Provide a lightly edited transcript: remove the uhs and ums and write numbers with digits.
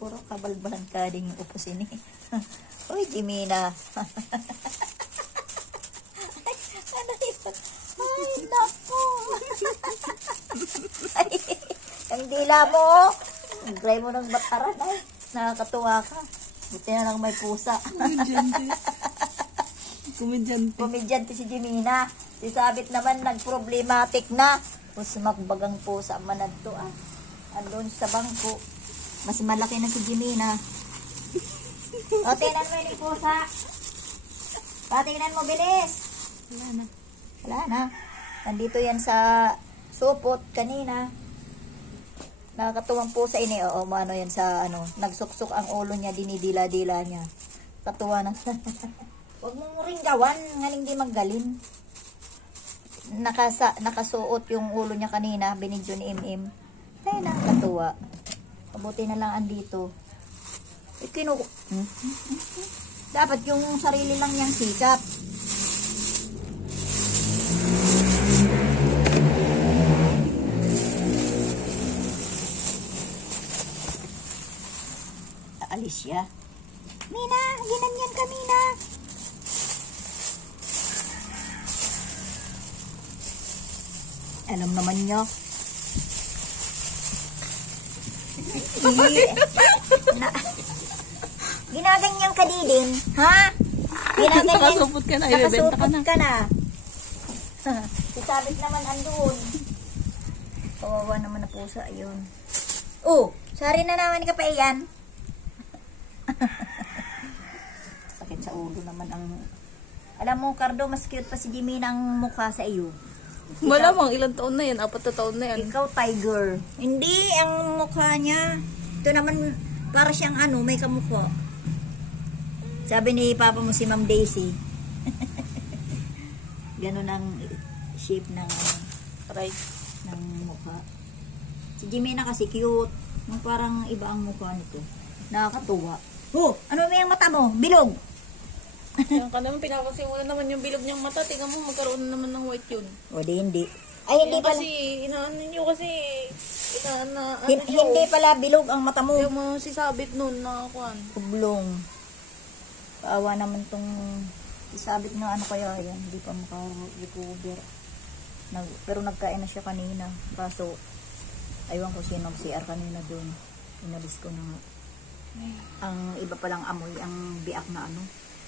Puro kabalbalan ka din yung upusin eh. Uy, Jimina. Ay, ano yun? Ay, naku. Ay, ang dila mo. Try mo ng bataran. Ay, nakakatuwa ka. Buti na lang may pusa. Komedyante si Jimina. Si Sabit naman nagproblematic na. Tapos magbagang pusa manad to ah. Andun sa bangko. Mas malaki na si Jimina. O, tingnan mo yung pusa. Patingnan mo, bilis. Wala na. Wala na. Nandito yan sa supot kanina. Nakakatuwang pusa ini. Oo, ano yan sa ano. Nagsuksok ang ulo niya, dinidila-dila niya. Katuwa na. Huwag mo rin gawan. Ngaling di maggalin. Nakasuot yung ulo niya kanina. Binidyo ni Im-Im. Ay, nakakatuwa. Mabuti na lang andito. Dapat yung sarili lang niyang sikap. Alicia. Mina, ginanyan ka, Mina. Alam naman niyo. Ginaganyan ka din, ha? Ginaganyan. Nakasupot ka na, ibebenta ka na. Nakasupot ka na. Sisabit naman andun. Kawawa naman na pusa, ayun. Oh, sari na naman ka pa iyan. Sakit sa ulo naman ang... Alam mo, Cardo, mas cute pa si Jimmy ng mukha sa iyo. Malamang ilang taon na yan, 4 na taon na yan. Ikaw, tiger. Hindi, ang mukha niya. Ito naman, para siyang ano, may kamukha. Sabi ni Papa mo si Ma'am Daisy. Ganun ang shape ng ng mukha. Si Jimena kasi cute. Parang iba ang mukha nito. Nakakatuwa. Oh, ano may ang mata mo? Bilog. Yan ka naman, pinapasimulan naman yung bilog niyang mata. Tingnan mo, magkaroon na naman ng white yun. O di, hindi. Ay, hindi pala. Kasi, inaan ninyo kasi, Hindi pala bilog ang mata mo. Yung mga sisabit nun, nakakuan. Kublong. Paawa naman tong sisabit na ano kaya yan. Hindi pa maka-recover. Pero nagkain na siya kanina. Kaso, aywan ko sino CR kanina doon. Inalis ko na nga. Ang iba palang amoy, ang biak na ano.